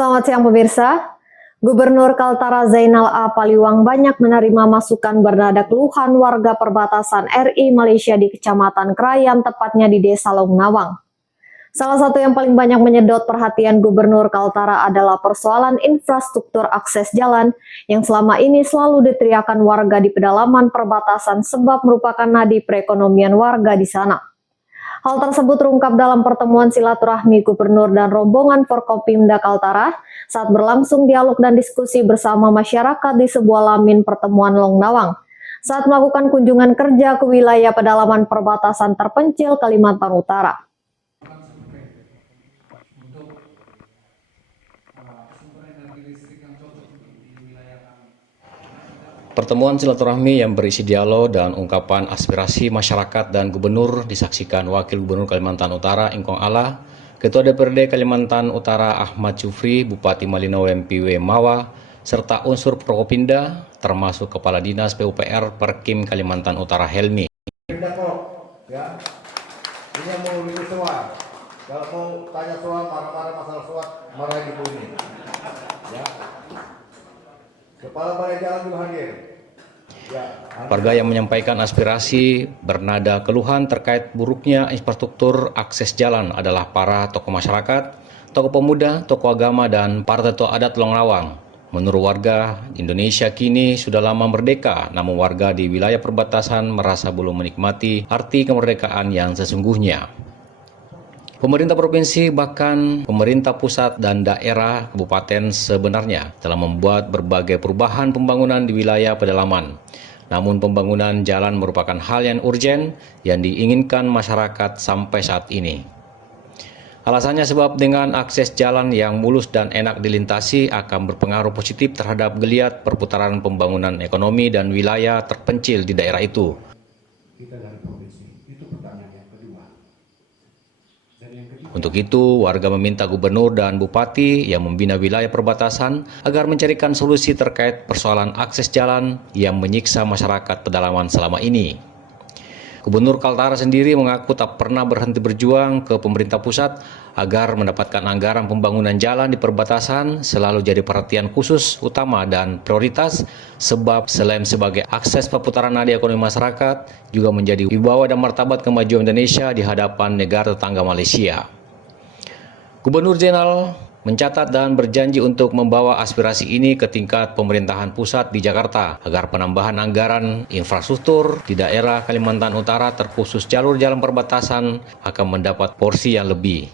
Selamat siang pemirsa. Gubernur Kaltara Zainal A. Paliwang banyak menerima masukan bernada keluhan warga perbatasan RI Malaysia di Kecamatan Krayan, tepatnya di Desa Longnawang. Salah satu yang paling banyak menyedot perhatian Gubernur Kaltara adalah persoalan infrastruktur akses jalan yang selama ini selalu diteriakan warga di pedalaman perbatasan sebab merupakan nadi perekonomian warga di sana. Hal tersebut terungkap dalam pertemuan silaturahmi Gubernur dan rombongan Forkopimda Kaltara saat berlangsung dialog dan diskusi bersama masyarakat di sebuah lamin pertemuan Longnawang saat melakukan kunjungan kerja ke wilayah pedalaman perbatasan terpencil Kalimantan Utara. Pertemuan silaturahmi yang berisi dialog dan ungkapan aspirasi masyarakat dan gubernur disaksikan Wakil Gubernur Kalimantan Utara Ingkong Ala, Ketua DPRD Kalimantan Utara Ahmad Jufri, Bupati Malino MPW Mawa, serta unsur Forkopimda termasuk Kepala Dinas PUPR Perkim Kalimantan Utara Helmi. Ya, ini yang mau ribut soal. Kalau mau tanya soal, marah-marah masalah soal, marah di ini. Ya. Kepala Balai Jalan juga hadir. Warga yang menyampaikan aspirasi bernada keluhan terkait buruknya infrastruktur akses jalan adalah para tokoh masyarakat, tokoh pemuda, tokoh agama, dan partai tokoh adat Longnawang. Menurut warga, Indonesia kini sudah lama merdeka, namun warga di wilayah perbatasan merasa belum menikmati arti kemerdekaan yang sesungguhnya. Pemerintah provinsi bahkan pemerintah pusat dan daerah kabupaten sebenarnya telah membuat berbagai perubahan pembangunan di wilayah pedalaman. Namun pembangunan jalan merupakan hal yang urgen yang diinginkan masyarakat sampai saat ini. Alasannya sebab dengan akses jalan yang mulus dan enak dilintasi akan berpengaruh positif terhadap geliat perputaran pembangunan ekonomi dan wilayah terpencil di daerah itu. Untuk itu, warga meminta gubernur dan bupati yang membina wilayah perbatasan agar mencarikan solusi terkait persoalan akses jalan yang menyiksa masyarakat pedalaman selama ini. Gubernur Kaltara sendiri mengaku tak pernah berhenti berjuang ke pemerintah pusat agar mendapatkan anggaran pembangunan jalan di perbatasan selalu jadi perhatian khusus, utama, dan prioritas sebab selain sebagai akses perputaran nadi ekonomi masyarakat juga menjadi wibawa dan martabat kemajuan Indonesia di hadapan negara tetangga Malaysia. Gubernur Zainal mencatat dan berjanji untuk membawa aspirasi ini ke tingkat pemerintahan pusat di Jakarta agar penambahan anggaran infrastruktur di daerah Kalimantan Utara terkhusus jalur jalan perbatasan akan mendapat porsi yang lebih.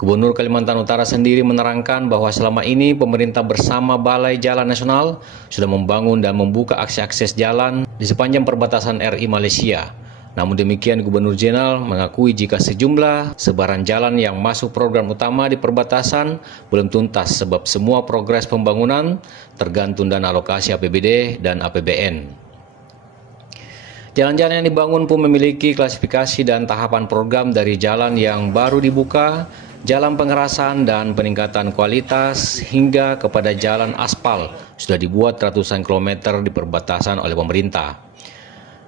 Gubernur Kalimantan Utara sendiri menerangkan bahwa selama ini pemerintah bersama Balai Jalan Nasional sudah membangun dan membuka akses jalan di sepanjang perbatasan RI Malaysia. Namun demikian, Gubernur Zainal mengakui jika sejumlah sebaran jalan yang masuk program utama di perbatasan belum tuntas sebab semua progres pembangunan tergantung dana alokasi APBD dan APBN. Jalan-jalan yang dibangun pun memiliki klasifikasi dan tahapan program dari jalan yang baru dibuka, jalan pengerasan dan peningkatan kualitas hingga kepada jalan aspal sudah dibuat ratusan kilometer di perbatasan oleh pemerintah.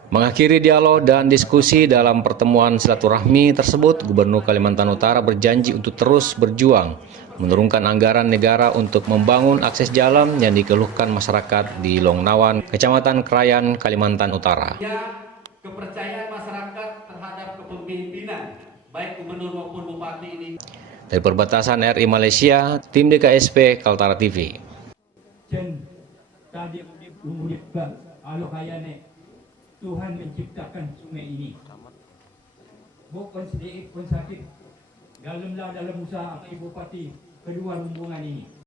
Mengakhiri dialog dan diskusi dalam pertemuan silaturahmi tersebut, Gubernur Kalimantan Utara berjanji untuk terus berjuang menurunkan anggaran negara untuk membangun akses jalan yang dikeluhkan masyarakat di Longnawang, Kecamatan Krayan, Kalimantan Utara. Kepercayaan masyarakat terhadap kepemimpinan baik gubernur maupun bupati ini. Dari perbatasan RI Malaysia, tim DKSP Kaltara TV. Tuhan menciptakan sungai ini. Bukan sedikit pun sakit dalam usaha bupati kedua rombongan ini.